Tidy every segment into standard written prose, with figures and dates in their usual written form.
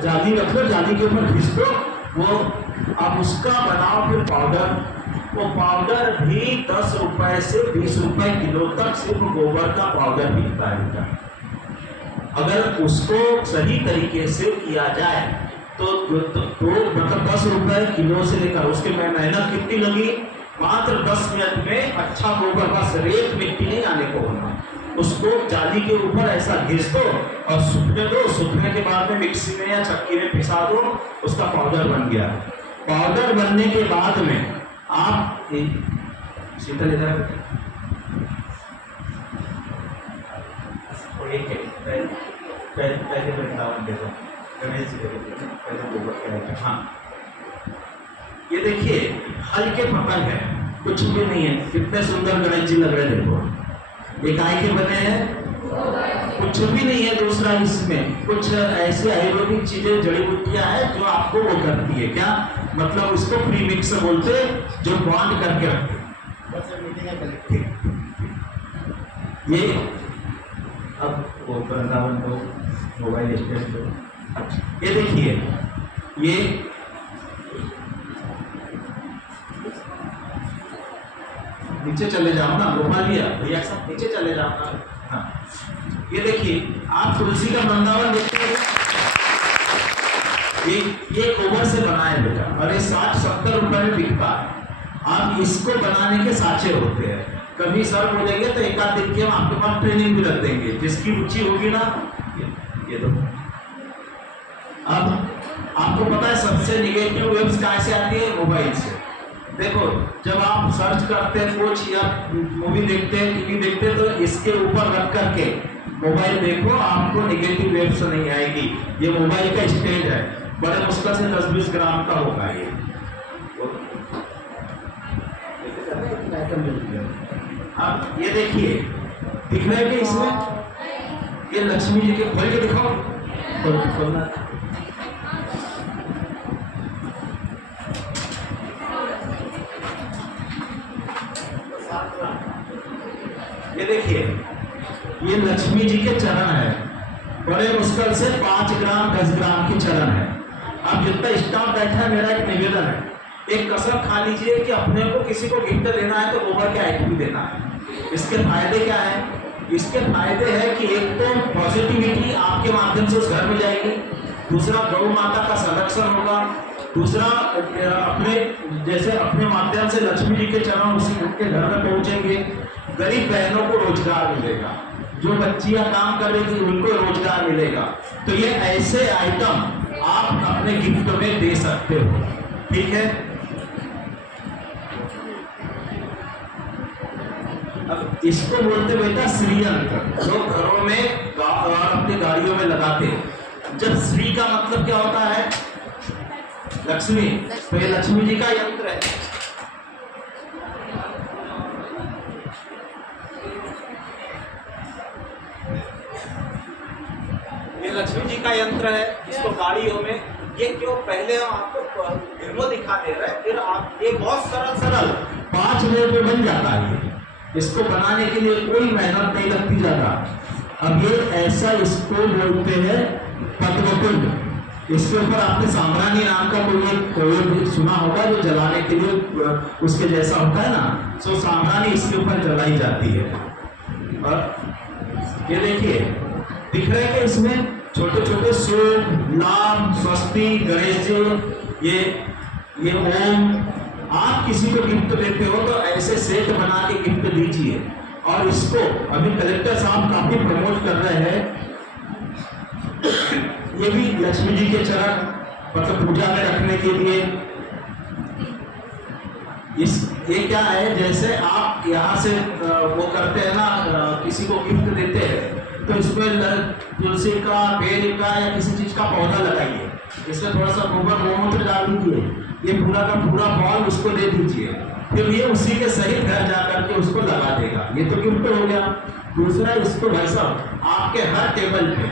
जाली रख लो, जाली के ऊपर घिस दो वो, अब उसका बनाओ फिर पाउडर। वो पाउडर भी 10 रुपए से 20 रुपए किलो तक सिर्फ गोबर का पाउडर बिकता है। अगर उसको सही तरीके से किया जाए तो मतलब 10 रुपए किलो से लेकर उसके में मेहनत कितनी लगी, मात्र 10 मिनट में अच्छा गोबर, बस रेत मिट्टी नहीं आने को होना। उसको जाली के ऊपर ऐसा घिस दो और सूखने दो, सूखने के बाद में मिक्सी में या चक्की में पिसा दो, उसका पाउडर बन गया। पाउडर बनने के बाद में आप शीतल इधर पहले वृंदावन दे दो, गणेश जी पहले गोबर। हाँ ये देखिए हल्के पतंग है, कुछ भी नहीं है, कितने सुंदर गणेश जी लग रहे हैं। देखो ये काय के बने हैं, कुछ भी नहीं है दूसरा इसमें, कुछ ऐसे आयुर्वेदिक चीजें जड़ी बूटियां हैं जो आपको वो करती है, क्या मतलब उसको प्री मिक्स बोलते, जो बॉन्ड करके रखते। ये अब वो वृंदावन को मोबाइल स्टेशन को ये देखिए, ये नीचे चले जाओ ना गोपालिया भैया सब, नीचे चले जाओ ना। हाँ ये देखिए आप तुलसी का वृंदावन देखते हैं, ये गोबर से बना है बेटा, और ये 60-70 रुपए में बिकता है। आप इसको बनाने के साँचे होते हैं, कभी सर बोलेंगे तो एक आध दिन के हम आपके पास ट्रेनिंग भी रख देंगे, जिसकी रुचि होगी ना। ये तो अब आपको पता है सबसे निगेटिव वेव्स कहाँ से आती है, मोबाइल से। देखो जब आप सर्च करते हैं कुछ या मूवी देखते हैं, टीवी देखते हैं, तो इसके ऊपर रख करके मोबाइल देखो, आपको निगेटिव वेव्स नहीं आएगी। ये मोबाइल का स्टेज है, बड़े मुश्किल से 10-20 ग्राम का होगा ये। अब ये देखिए दिख रहा है कि इसमें ये लक्ष्मी जी के, खोल के दिखाओ, खोलना। ये देखिए ये लक्ष्मी जी के चरण है, बड़े मुश्किल से 5 ग्राम 10 ग्राम की चरण है। अब जितना स्टाफ बैठा है, मेरा एक निवेदन है, एक कसम खा लीजिए कि अपने को किसी को गिफ्ट देना है तो गोबर के आइटम भी देना है। इसके फायदे क्या है, इसके फायदे हैं कि एक तो पॉजिटिविटी आपके माध्यम से उस घर में जाएगी, दूसरा गौ माता का संरक्षण होगा, दूसरा अपने जैसे अपने माध्यम से लक्ष्मी जी के चरण उसी के घर में पहुंचेंगे, गरीब बहनों को रोजगार मिलेगा, जो बच्चियां काम कर रही थी उनको रोजगार मिलेगा। तो ये ऐसे आइटम आप अपने गिफ्ट में दे सकते हो, ठीक है। अब इसको बोलते बेटा श्रीयंत्र, जो घरों में और अपनी गाड़ियों में लगाते। जब श्री का मतलब क्या होता है, लक्ष्मी, तो ये लक्ष्मी जी का यंत्र है। ये लक्ष्मी जी का यंत्र है, इसको गाड़ियों में, ये क्यों पहले हम आपको डेमो दिखा दे रहे हैं, फिर आप ये बहुत सरल 5 मिनट में बन जाता है। इसको बनाने के लिए कोई मेहनत नहीं लगती ज्यादा। अब ये ऐसा, इसको बोलते हैं पद्मकुंड। इसके ऊपर आपने सांभरानी नाम का कोई सुना होगा, जो जलाने के लिए उसके जैसा होता है ना, सो सांभरानी इसके ऊपर जलाई जाती है। और ये देखिए दिख रहा है कि इसमें छोटे छोटे शुभ, नाम, स्वस्ति, गणेश जी, ये ओम। आप किसी को गिफ्ट देते हो तो ऐसे सेट बना के गिफ्ट दीजिए। और इसको अभी कलेक्टर साहब काफी प्रमोट कर रहे हैं। ये भी लक्ष्मी जी के चरण मतलब पूजा में रखने के लिए। ये क्या है, जैसे आप यहाँ से वो करते हैं ना, किसी को गिफ्ट देते हैं तो इसमें तुलसी का, बेल का या किसी चीज का पौधा लगाइए, इसमें थोड़ा सा गोबर गोमूत्र डाल दीजिए, ये पूरा का पूरा बॉल उसको दे दीजिए, फिर ये उसी के सही घर जा करके उसको लगा देगा। ये तो गिफ्ट हो गया। दूसरा, इसको भाई साहब आपके हर टेबल पे,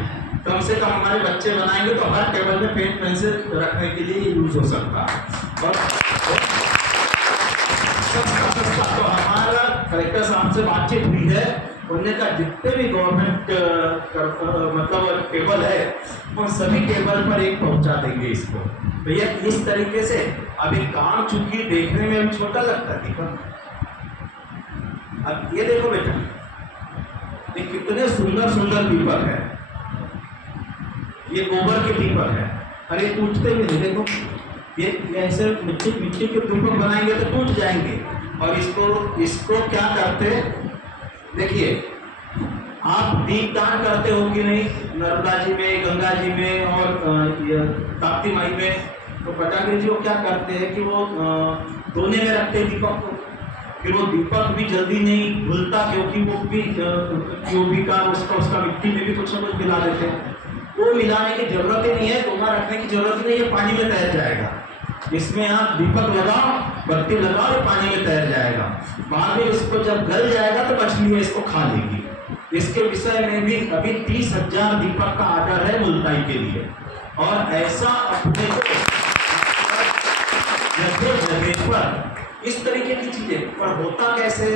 कम से कम हमारे बच्चे बनाएंगे तो हर टेबल में पेन पेंसिल रखने के लिए यूज हो सकता है। और सस्ता। तो हमारा कलेक्टर साहब से बातचीत हुई है, उन्होंने कहा जितने भी गवर्नमेंट मतलब टेबल है वो सभी टेबल पर एक पहुंचा देंगे इसको। तो ये इस तरीके से अभी काम चूंकि देखने में भी छोटा लगता है दीपक। अब ये देखो बेटा, ये कितने सुंदर सुंदर दीपक है, ये गोबर के दीपक है। अरे टूटते भी नहीं, देखो ये ऐसे मिट्टी के दीपक बनाएंगे तो टूट जाएंगे। और इसको क्या करते, देखिए आप दीपदान करते हो कि नहीं नर्मदा जी में, गंगा जी में और ताप्ती माई में, तो पटाखे जी वो क्या करते हैं कि वो दोने में रखते हैं दीपक को। फिर वो दीपक भी जल्दी नहीं घुलता, क्योंकि वो भी जो भी का उसका मिट्टी में भी कुछ ना कुछ मिला देते हैं। वो मिलाने की जरूरत ही नहीं है, दोना रखने की जरूरत ही नहीं है, पानी में तैर जाएगा। इसमें आप दीपक लगाओ, बत्ती लगाओ, ये पानी में तैर जाएगा। बाद में इसको जब गल जाएगा तो मछली इसको खा लेगी। इसके विषय में भी अभी 30,000 दीपक का आर्डर है मुल्ताई के लिए। और ऐसा अपने को जगह पर इस तरीके की चीजें पर होता कैसे,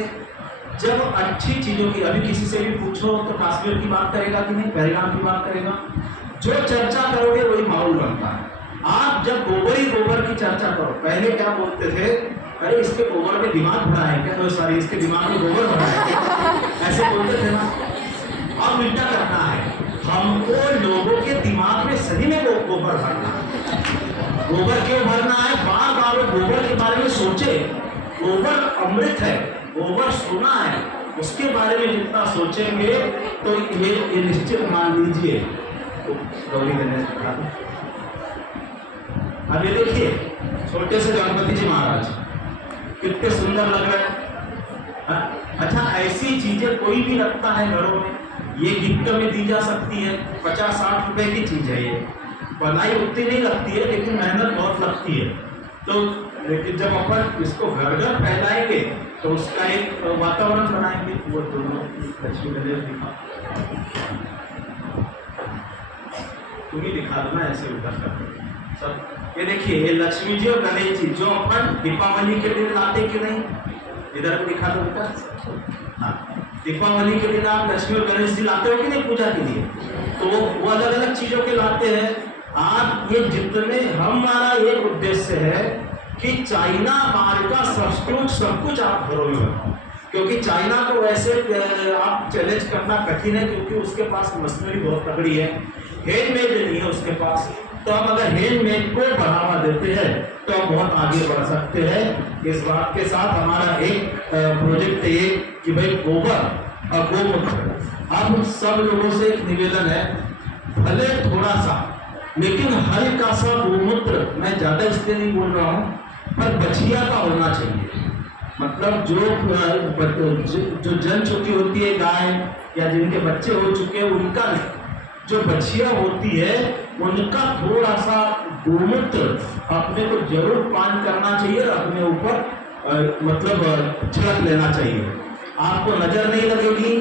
जब अच्छी चीजों की, अभी किसी से भी पूछो तो कश्मीर की बात करेगा कि नहीं, पहलगाम की बात करेगा। जो चर्चा करोगे वही माहौल बनता है। आप जब गोबर की चर्चा करो, पहले क्या बोलते थे, अरे इसके गोबर में दिमाग भरा है क्या, सॉरी इसके दिमाग में गोबर भरा है क्या, ऐसे बोलते थे ना। अब उल्टा करना है, हमको लोगों के दिमाग में सही में गोबर भरना है। गोबर क्यों भरना है, बार बार गोबर के बारे में सोचे। गोबर अमृत है, गोबर सोना है, उसके बारे में जितना सोचेंगे तो ये निश्चित मान लीजिए। गौरी गणेश अब ये देखिए छोटे से गणपति जी महाराज कितने सुंदर लग रहे हैं। अच्छा, ऐसी चीजें कोई भी रखता है घरों में, ये गिफ्ट में दी जा सकती है। 50-60 रुपए की चीज है, ये बनाई उतनी नहीं लगती है लेकिन मेहनत बहुत लगती है। तो लेकिन जब अपन इसको घर घर फैलाएंगे तो उसका एक वातावरण बनाएंगे। वो दोनों लक्ष्मी गणेश दिखा, तुम्हें दिखा दो ना ऐसे उधर कर सब। ये देखिए ये लक्ष्मी जी और गणेश जी जो अपन दीपावली के दिन लाते कि नहीं, इधर को दिखा दो बेटा। हाँ, दीपावली के दिन आप लक्ष्मी और गणेश जी लाते हो कि नहीं पूजा के लिए, तो वो अलग अलग चीजों के लाते हैं। आप ये जितने, हमारा एक उद्देश्य है कि चाइना माल का सब कुछ आप घरों में बनाओ, क्योंकि चाइना को वैसे आप चैलेंज करना कठिन है, क्योंकि उसके पास मशीनरी बहुत तगड़ी है, हैंडमेड नहीं है उसके पास। तो हम अगर हैंडमेड को बढ़ावा देते हैं तो हम बहुत आगे बढ़ सकते हैं। इस बात के साथ हमारा एक प्रोजेक्ट ये कि भाई गोबर और गोमूत्र, अब सब लोगों से एक निवेदन है, भले थोड़ा सा लेकिन हल्का सा गोमूत्र, मैं ज्यादा इसलिए नहीं बोल रहा हूँ, पर बछिया का होना चाहिए। मतलब जो जन चुकी होती है गाय या जिनके बच्चे हो चुके हैं उनका नहीं, जो बछिया होती है उनका थोड़ा सा गोमूत्र अपने को जरूर पान करना चाहिए और अपने ऊपर मतलब छिड़क लेना चाहिए। आपको नजर नहीं लगेगी,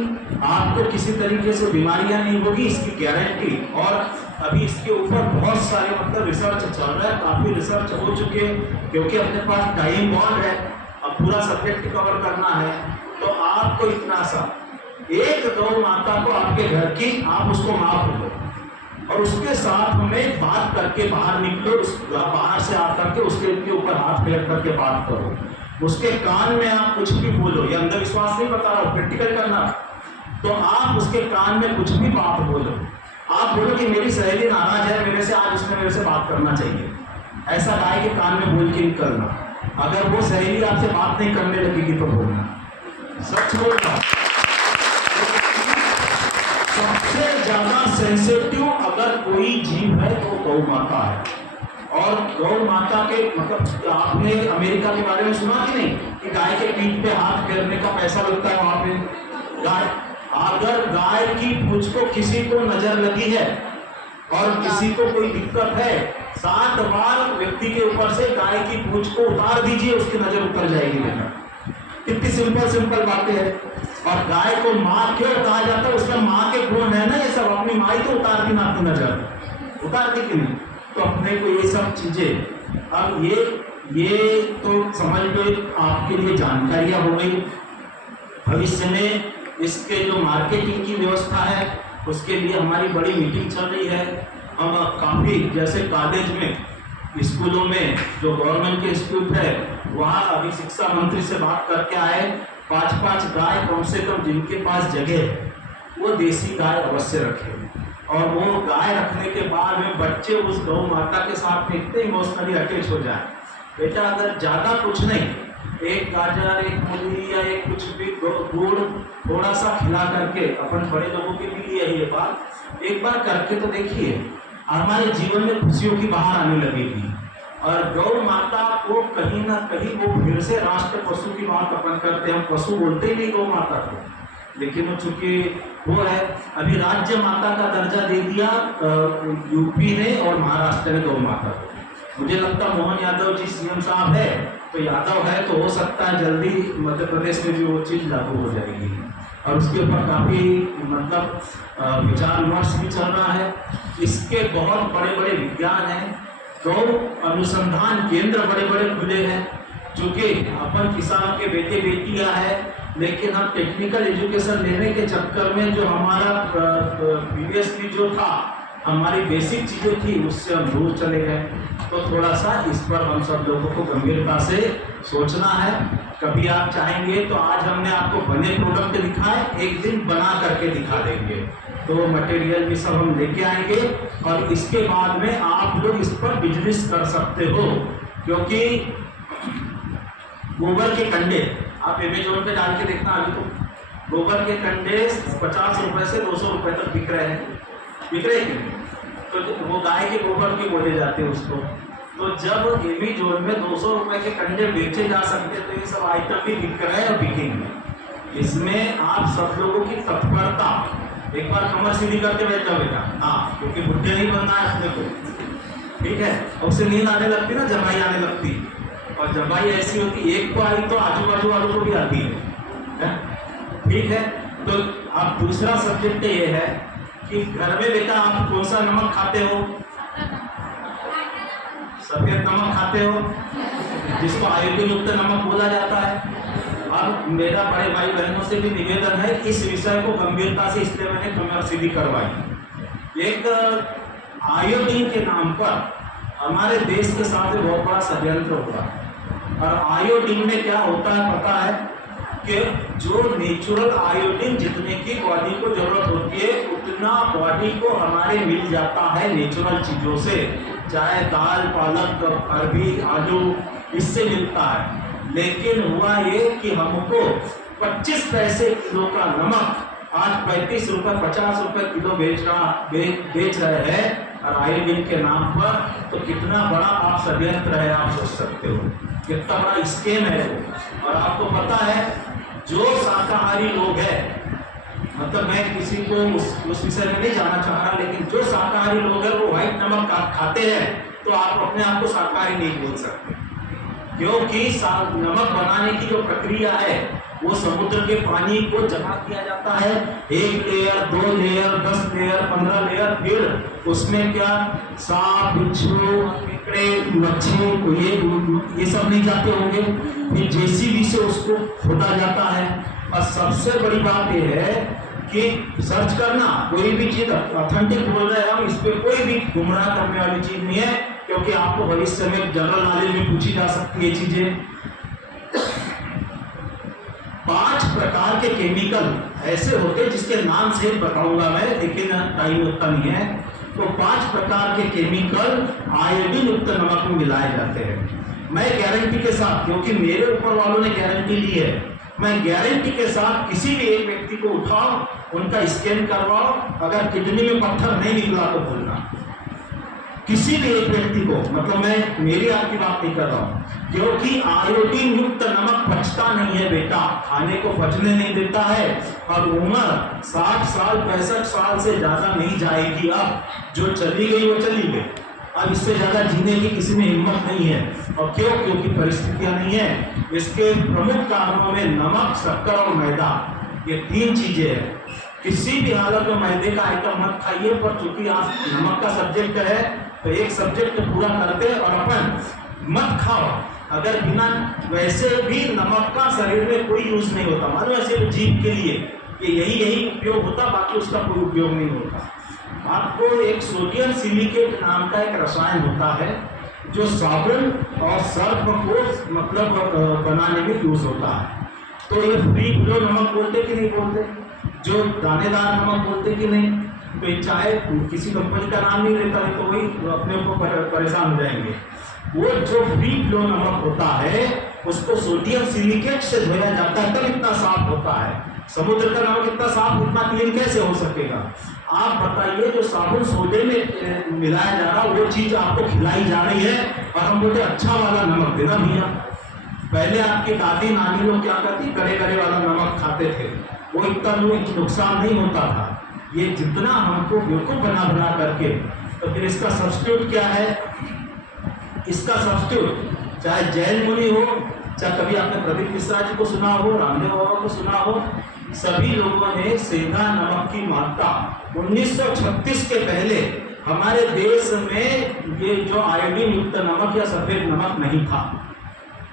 आपको किसी तरीके से बीमारियां नहीं होगी, इसकी गारंटी। और अभी इसके ऊपर बहुत सारे मतलब रिसर्च चल रहा है, काफी रिसर्च हो चुके हैं, क्योंकि अपने पास टाइम बॉन्ड है, अब पूरा सब्जेक्ट कवर करना है। तो आपको इतना सा एक गौ माता को आपके घर की आप उसको माफ लो और उसके साथ में बात करके बाहर निकलो, बाहर से आकर के उसके ऊपर हाथ फेर करके बात करो, उसके कान में आप कुछ भी बोलो। ये अंधविश्वास नहीं बता रहा हूँ, प्रैक्टिकल करना। तो आप उसके कान में कुछ भी बात बोलो, आप बोलो कि मेरी सहेली नाराज है मेरे से, आज उसने मेरे से बात करना चाहिए, ऐसा गाय के कान में बोल के निकलना। अगर वो सहेली आपसे बात नहीं करने लगेगी तो बोलना, सच बोलना। सबसे ज्यादा सेंसिटिव अगर कोई जीव है तो गौ माता है। और गौ माता के मतलब आपने अमेरिका के बारे में सुना कि नहीं, कि गाय के पीठ पे हाथ फेरने का पैसा लगता है वहां पे। गाय, अगर गाय की पूंछ को किसी को नजर लगी है और किसी को कोई दिक्कत है, 7 बार व्यक्ति के ऊपर से गाय की पूंछ को उतार दीजिए, उसकी नजर उतर जाएगी बेटा। कितनी सिंपल बातें हैं। और गाय को माँ क्यों कहा जाता है, उसमें माँ के गुण है ना, ये सब अपनी माँ ही तो उतारती ना नजर, उतारती कि नहीं। तो अपने को ये सब चीजें, अब ये ये तो समझ लो आपके लिए जानकारियाँ हो गई। भविष्य में इसके जो मार्केटिंग की व्यवस्था है उसके लिए हमारी बड़ी मीटिंग चल रही है। हम काफ़ी जैसे कॉलेज में, स्कूलों में, जो गवर्नमेंट के इंस्टीट्यूट है वहाँ अभी शिक्षा मंत्री से बात करके आए, 5-5 गाय कम से कम जिनके पास जगह है वो देसी गाय अवश्य रखें। और वो गाय रखने के बाद में बच्चे उस गौ माता के साथ इतने इमोशनली अटैच हो जाए। बेटा अगर ज़्यादा कुछ नहीं, एक गाजर, एक मूली या एक कुछ भी गुड़ थोड़ा सा खिला करके, अपन बड़े लोगों के लिए ये बात एक बार करके तो देखिए, हमारे जीवन में खुशियों की बहार आने लगेगी। और गौ माता को कहीं ना कहीं वो फिर से राष्ट्र पशु की बात अपन करते हैं, हम पशु बोलते ही नहीं गौ माता को, लेकिन चूंकि वो है, अभी राज्य माता का दर्जा दे दिया यूपी ने और महाराष्ट्र ने गौ माता को। मुझे लगता मोहन यादव जी सीएम साहब है तो यादव है तो हो सकता है जल्दी मध्य प्रदेश में भी वो चीज़ लागू हो जाएगी। और उसके ऊपर काफ़ी मतलब विचार विमर्श भी चल रहा है। इसके बहुत बड़े बड़े विज्ञान हैं, गौ अनुसंधान केंद्र बड़े बड़े खुले हैं। चूँकि अपन किसान के बेटे बेटियां हैं, लेकिन हम टेक्निकल एजुकेशन लेने के चक्कर में जो हमारा प्रीवियसली जो था, हमारी बेसिक चीज़ें थी, उससे हम दूर चले गए। तो थोड़ा सा इस पर हम सब लोगों को गंभीरता से सोचना है। कभी आप चाहेंगे तो आज हमने आपको बने प्रोडक्ट दिखाए, एक दिन बना करके दिखा देंगे, तो मटेरियल भी सब हम लेके आएंगे और इसके बाद में आप लोग इस पर बिजनेस कर सकते हो। क्योंकि गोबर के कंडे आप अमेजोन पे डाल के देखना, अभी तो गोबर के कंडे 50 रुपए से 200 रुपए तक बिक रहे हैं, बिक रहे हैं। तो वो गाय के गोबर की बोले जाते हैं उसको। तो जब अमेजोन में 200 रुपए के कंडे बेचे जा सकते हैं, तो ये सब आइटम भी बिक रहे हैं और बिकेंगे। इसमें आप सब लोगों की तत्परता, एक बार कमर सीधी करके बैठ जाओ बेटा, हाँ, क्योंकि बुढ़े नहीं बनना है अपने को, ठीक है। और उससे नींद आने लगती ना, जमाई आने लगती, और जमाई ऐसी होती, एक को आई तो आजू बाजू वालों को भी आती है, ठीक है। तो अब दूसरा सब्जेक्ट ये है कि घर में बेटा आप कौन सा नमक खाते हो? सफेद नमक खाते हो, जिसको आयोडीन युक्त नमक बोला जाता है। अब मेरा बड़े भाई बहनों से भी निवेदन है, इस विषय को गंभीरता से, इसलिए मैंने कमर सीधी करवाई। एक आयोडीन के नाम पर हमारे देश के साथ बहुत बड़ा षड्यंत्र होता है। और आयोडीन में क्या होता है पता है कि जो नेचुरल आयोडीन जितने की बॉडी को जरूरत होती है उतना बॉडी को हमारे मिल जाता है नेचुरल चीज़ों से, चाहे दाल, पालक, अरबी, आलू, इससे मिलता है। लेकिन हुआ ये कि हमको 25 पैसे किलो का नमक आज 35 रुपये 50 रुपये किलो बेच रहे हैं और आयोडीन के नाम पर। तो कितना बड़ा आप षड्यंत्र है, आप सोच सकते हो कितना बड़ा स्कैम है वो। और आपको पता है जो शाकाहारी लोग हैं, मतलब मैं किसी को उस विषय में नहीं जाना चाह रहा, लेकिन जो शाकाहारी लोग हैं वो व्हाइट नमक खाते हैं, तो आप अपने आप को शाकाहारी नहीं बोल सकते। क्योंकि नमक बनाने की जो प्रक्रिया है वो समुद्र के पानी को जमा किया जाता है, 1 लेयर, 2 लेयर, 10 लेयर, 15 लेयर, फिर उसमें क्या सांप, बिच्छू, केकड़े, मच्छी, ये सब नहीं जाते होंगे, फिर जेसीबी से उसको खोदा जाता है। और सबसे बड़ी बात यह है कि सर्च करना, कोई भी चीज ऑथेंटिक बोल रहे हैं हम, इस पर कोई भी गुमराह करने वाली चीज नहीं है, क्योंकि आपको भविष्य में जनरल नॉलेज में पूछी जा सकती है चीजें। 5 प्रकार के केमिकल ऐसे होते हैं जिसके नाम से बताऊंगा मैं, लेकिन टाइम उतना नहीं है। तो 5 प्रकार के केमिकल आयोडीन युक्त नमक में मिलाए जाते हैं। मैं गारंटी के साथ, क्योंकि मेरे ऊपर वालों ने गारंटी ली है, मैं गारंटी के साथ किसी भी एक व्यक्ति को उठाओ, उनका स्कैन करवाओ, अगर किडनी में पत्थर नहीं निकला तो बोलना। किसी भी एक व्यक्ति को, मतलब मैं मेरी आपकी बात नहीं कर रहा हूं, क्योंकि आयोडीन युक्त नमक पचता नहीं है बेटा, खाने को पचने नहीं देता है। और उम्र 60 साल 65 साल से ज्यादा नहीं जाएगी। अब जो चली गई वो चली गई, अब इससे ज्यादा जीने की किसी में हिम्मत नहीं है। और क्यों? क्योंकि परिस्थितियां नहीं है। इसके प्रमुख कारणों में नमक, शक्कर और मैदा, ये 3 चीजें हैं। किसी भी हालत में मैदे का आइटम मत खाइए, पर चूंकि आप नमक का सब्जेक्ट है तो एक सब्जेक्ट पूरा करते और अपन मत खाओ, अगर बिना वैसे भी नमक का शरीर में कोई यूज नहीं होता, मान लो ऐसे जीभ के लिए कि यही उपयोग होता, बाकी उसका कोई उपयोग नहीं होता। आपको एक सोडियम सिलिकेट नाम का एक रसायन होता है जो साबुन और सर्फ को मतलब बनाने में यूज होता है। तो ये फ्री फ्लो नमक बोलते कि नहीं बोलते, जो दानेदार नमक बोलते कि नहीं। तो ये चाहे किसी कंपनी का नाम नहीं लेता है तो वही अपने ऊपर परेशान हो जाएंगे। वो जो फ्री फ्लो नमक होता है उसको सोडियम सिलिकेट से धोया जाता है, तब इतना साफ होता है। समुद्र का नमक इतना साफ, इतना क्लीन कैसे हो सकेगा? आप बताइए, जो साबुन सोडे में मिलाया जा रहा वो चीज आपको खिलाई जा रही है और हम बोलते अच्छा वाला नमक देना भैया। पहले आपकी दादी नानी लोग क्या करती, कड़े कड़े वाला नमक खाते थे, वो इतना नुकसान नहीं होता था। ये जितना हमको बिल्कुल बना करके, तो फिर इसका सब्स्टिट्यूट क्या है? इसका सब्स्टिट्यूट चाहे जैन मुनि हो, चाहे कभी आपने प्रदीप मिश्रा जी को सुना हो, रामदेव बाबा को सुना हो, सभी लोगों ने सेंधा नमक की मात्रा 1936 के पहले हमारे देश में ये जो आयोडीन युक्त नमक या सफेद नमक नहीं था,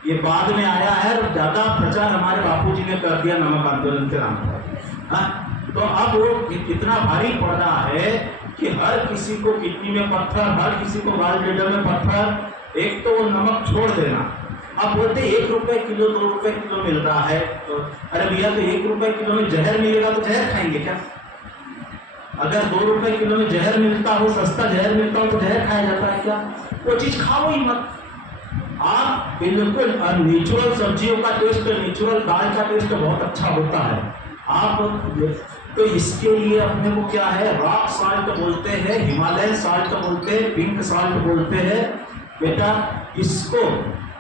ये बाद में आया है और ज्यादा प्रचार हमारे बापूजी ने कर दिया नमक आंदोलन के नाम पर। तो अब वो इतना भारी पड़ रहा है कि हर किसी को किडनी में पत्थर, हर किसी को गॉल ब्लैडर में पत्थर। एक तो वो नमक छोड़ देना, अब बोलते 1 रुपए किलो 2 रुपए किलो मिल रहा है, तो अरे भैया तो 1 रुपए किलो में जहर मिलेगा तो जहर खाएंगे क्या? अगर 2 रुपए किलो में जहर मिलता हो, सस्ता जहर मिलता हो तो जहर खाया जाता है क्या? वो चीज खाओ ही मत। आप बिल्कुल नेचुरल सब्जियों का टेस्ट, नेचुरल दाल का टेस्ट बहुत अच्छा होता है। आप तो इसके लिए अपने को क्या है, रॉक साल्ट बोलते हैं, हिमालयन साल्ट बोलते हैं, पिंक साल्ट बोलते हैं। बेटा इसको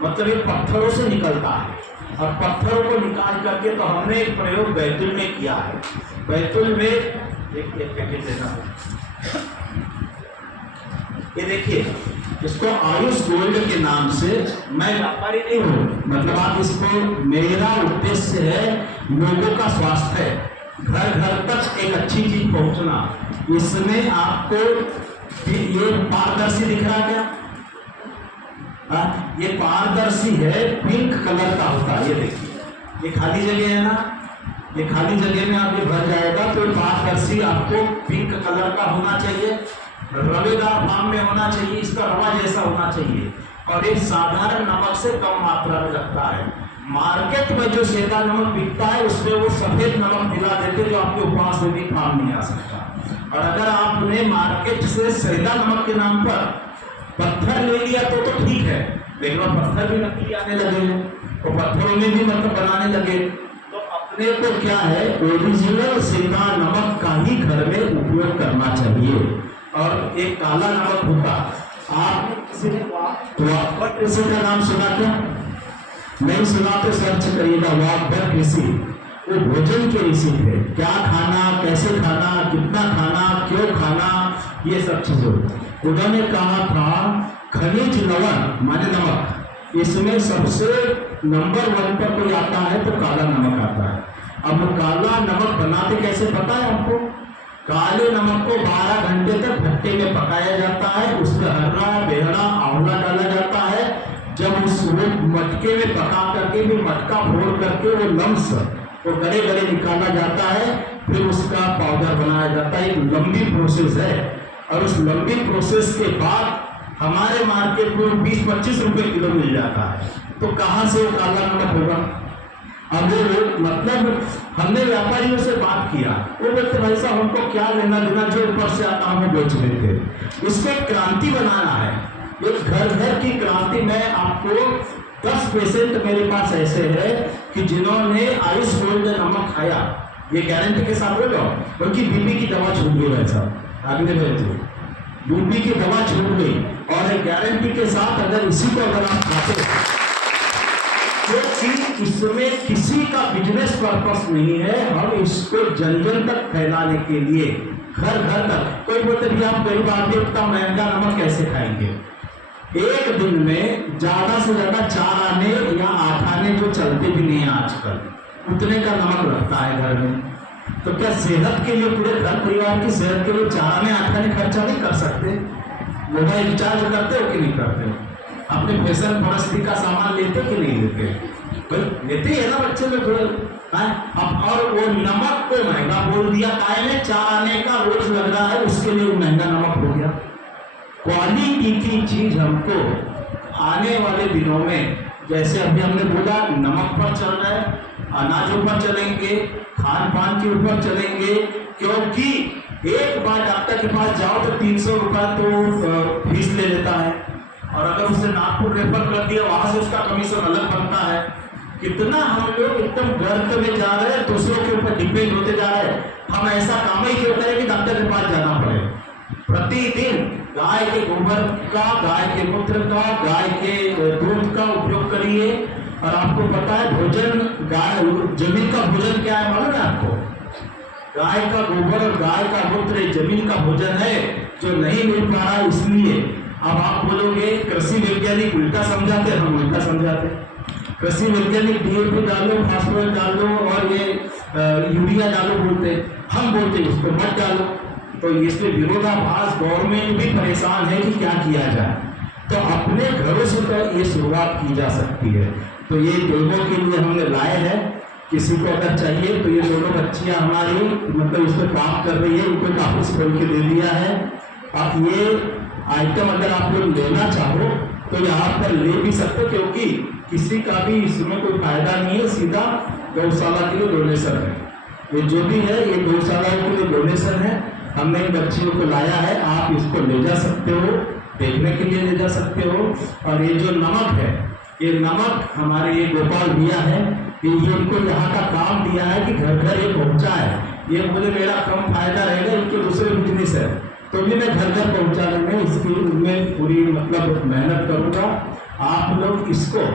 मतलब ये पत्थरों से निकलता है और पत्थरों को निकाल करके तो हमने एक प्रयोग बैतूल में किया है। बैतूल में एक पैकेट देना, ये देखिए, इसको आयुष गोल्ड के नाम से, मैं व्यापारी नहीं हूँ, मतलब आप इसको, मेरा उद्देश्य है लोगों का स्वास्थ्य है, घर घर तक एक अच्छी चीज पहुंचना। इसमें आपको ये पारदर्शी दिख रहा क्या? ये पारदर्शी है, पिंक कलर का होता है। ये देखिए, ये खाली जगह है ना, ये खाली जगह में आप ये भर जाएगा तो पारदर्शी आपको पिंक कलर का होना चाहिए, रवेदार फार्म में होना चाहिए, इसका रवा जैसा होना चाहिए और एक साधारण नमक से कम मात्रा में लगता है। मार्केट में जो सेंधा नमक बिकता है उसमें वो सफेद नमक मिला देते जो आपके उपवास में भी काम नहीं आ सकता। और अगर आपने मार्केट से सेंधा नमक के नाम पर पत्थर ले लिया तो ठीक है, लेकिन वो पत्थर भी नकली आने लगे, तो पत्थरों में भी मतलब बनाने लगे। तो अपने को क्या है, ओरिजिनल सेंधा नमक का ही घर में उपयोग करना चाहिए। और एक काला नमक होता, आपने किसी ने वाकबट कृषि का नाम सुना क्या? नहीं सुना तो सर्च करिएगा, वाकबट कृषि। वो भोजन के ऋषि थे, क्या खाना, कैसे खाना, कितना खाना, क्यों खाना, ये सब चीजों। उन्होंने कहा था खनिज लवण माने नमक, इसमें सबसे नंबर 1 पर कोई आता है तो काला नमक आता है। अब काला नमक बनाते कैसे पता है आपको? काले नमक को 12 घंटे तक भट्टे में पकाया जाता है, उसमें हर्रा, बेहड़ा, आंवला डाला जाता है। जब उस मटके में पका करके भी मटका फोड़ करके वो लम्स वो गले गले निकाला जाता है, फिर उसका पाउडर बनाया जाता है। एक लंबी प्रोसेस है और उस लंबी प्रोसेस के बाद हमारे मार्केट में 20-25 रुपए किलो मिल जाता है। तो कहाँ से वो काला नमक होगा? अब वो मतलब हमने व्यापारियों से बात किया, वो बोलते भाई साहब हमको क्या लेना देना, जो ऊपर से आता हमें बेच देते। इसको एक क्रांति बनाना है, एक घर घर की क्रांति। मैं आपको 10 पेशेंट मेरे पास ऐसे हैं कि जिन्होंने आयुष गोल्ड नमक खाया, ये गारंटी के साथ बोलो, उनकी बीपी की दवा छूट गई है साहब, आगे भेजो, बीपी की दवा छूट गई। और गारंटी के साथ अगर इसी को अगर आप खाते, क्योंकि इसमें किसी का बिजनेस पर्पस नहीं है, हम इसको जन जन तक फैलाने के लिए घर घर तक। कोई बोलते भी आप गरीब आदमी उतना महंगा नमक कैसे खाएंगे? एक दिन में ज्यादा से ज्यादा 4 आने या 8 आने जो चलते भी नहीं है आजकल, उतने का नमक लगता है घर में। तो क्या सेहत के लिए, पूरे घर परिवार की सेहत के लिए 4 आने 8 आने खर्चा नहीं कर सकते? मोबाइल रिचार्ज करते हो कि नहीं करते हो? अपने फैशन परस्ती का सामान लेते कि नहीं लेते? भाई लेते है ना बच्चे लोग थोड़े। अब और वो नमक को महंगा बोल दिया, काय में 4 आने का रोज लग रहा है, उसके लिए वो महंगा नमक हो गया। क्वालिटी की चीज हमको आने वाले दिनों में, जैसे अभी हमने बोला नमक पर चल रहा है, अनाजों पर चलेंगे, खान पान के ऊपर चलेंगे, क्योंकि एक बार डॉक्टर के पास जाओ तो 300 रुपया तो फीस ले लेता है, और अगर उसे नागपुर रेफर कर दिया वहां से उसका कमीशन अलग बनता है। कितना हम लोग एकदम गर्त में जा रहे हैं, दूसरों के ऊपर डिपेंड होते जा रहे हैं। हम ऐसा काम ही क्यों करें कि डॉक्टर के पास जाना पड़े? प्रतिदिन गाय के गोबर का, गाय के मूत्र का, गाय के दूध का उपयोग करिए। और आपको पता है भोजन, गाय जमीन का भोजन क्या है मालूम है आपको? गाय का गोबर और गाय का मूत्र जमीन का भोजन है, जो नहीं मिल पा रहा। इसलिए अब आप बोलोगे कृषि वैज्ञानिक उल्टा समझाते, हम उल्टा समझाते। कृषि वैज्ञानिक डीएपी डालो, फास्फोरस डालो और ये यूरिया डालो बोलते, हम बोलते उसको मत डालो। तो इसमें विरोधाभास, गवर्नमेंट भी परेशान है कि क्या किया जाए। तो अपने घरों से तो ये शुरुआत की जा सकती है। तो ये दोनों के लिए हमने लाए हैं, किसी को अगर चाहिए तो ये दोनों बच्चियां हमारी मतलब इसमें काम कर रही है, उनको काफी खोल के दे दिया है। आप ये आइटम अगर आप लोग लेना चाहो तो यहाँ पर ले भी सकते, क्योंकि किसी का भी इसमें कोई फायदा नहीं है, सीधा गौशाला के लिए डोनेशन है। ये जो भी है ये गौशाला के लिए डोनेशन है। हमने इन बच्चियों को लाया है, आप इसको ले जा सकते हो, देखने के लिए ले जा सकते हो। और ये जो नमक है, ये नमक हमारे ये गोपाल भैया है, ये उनको यहाँ का काम दिया है कि घर घर ये पहुँचा है। ये बोले मेरा कम फायदा रहेगा, इनके दूसरे बिजनेस है, तो भी मैं घर घर पहुँचाने में इसकी में पूरी मतलब मेहनत करूँगा। आप लोग इसको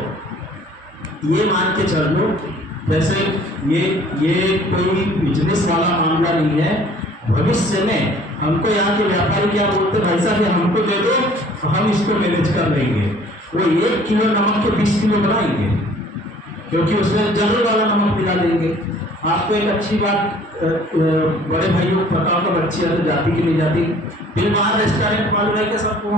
ये मान के चल लो, जैसे ये कोई बिजनेस वाला मामला नहीं है। भविष्य में हमको यहाँ के व्यापारी क्या बोलते, भाई साहब ये हमको दे दो तो हम इसको मैनेज कर लेंगे। वो 1 किलो नमक के 20 किलो बनाएंगे, क्योंकि उसमें जरूर वाला नमक मिला देंगे। आपको एक अच्छी बात बड़े भाइयों को पता होगा, बच्ची तो जाती कि नहीं जाती, दिल बाहर रेस्टोरेंट मालूम है क्या सबको?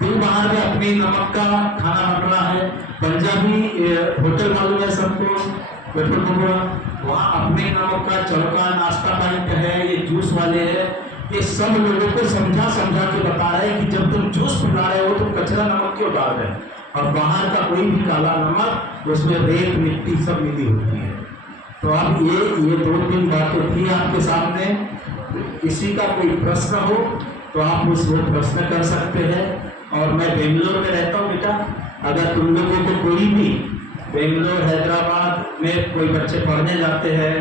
दिल बाहर में अपनी नमक का खाना बन रहा है। पंजाबी होटल मालूम है सबको, वहाँ अपने नमक का चौका नाश्ता पॉइंट है, ये जूस वाले है। ये सब लोगों को समझा के बता रहे हैं कि जब तुम जूस पिला रहे हो तो कचरा नमक क्यों डाल रहे हैं। और बाहर का कोई भी काला नमक, उसमें रेत मिट्टी सब मिली होती है। तो अब ये 2-3 बातें थी आपके सामने। किसी का कोई प्रश्न हो तो आप उसको प्रश्न कर सकते हैं। और मैं बेंगलोर में रहता हूँ बेटा, अगर तुम लोगों को कोई भी बेंगलोर हैदराबाद में कोई बच्चे पढ़ने जाते हैं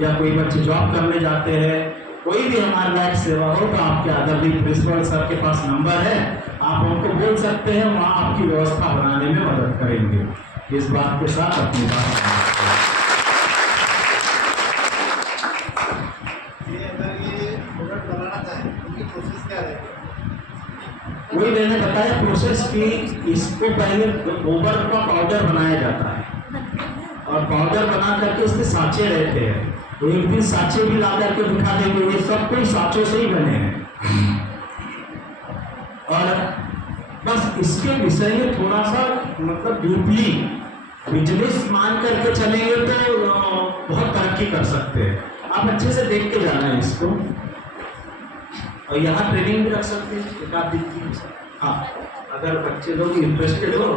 या कोई बच्चे जॉब करने जाते हैं, कोई भी हमारे लायक सेवा हो तो आपके आदरणीय प्रिंसिपल सर के पास नंबर है, आप उनको बोल सकते हैं, वहाँ आपकी व्यवस्था बनाने में मदद करेंगे। इस बात के साथ अपनी बात वही मैंने बताया प्रोसेस की। इसको पहले गोबर का पाउडर बनाया जाता है, और पाउडर बना करके इसके साँचे रहते हैं। एक दिन साँचे भी ला करके दिखा देंगे, ये सब कोई साँचों से ही बने हैं। और बस इसके विषय में थोड़ा सा मतलब डीपली बिजनेस मान करके चलेंगे तो बहुत तरक्की कर सकते हैं। आप अच्छे से देख के जाना है इसको, और यहाँ ट्रेनिंग भी रख सकते हैं एक आध दिन की। हाँ, अगर बच्चे लोग इंटरेस्टेड हो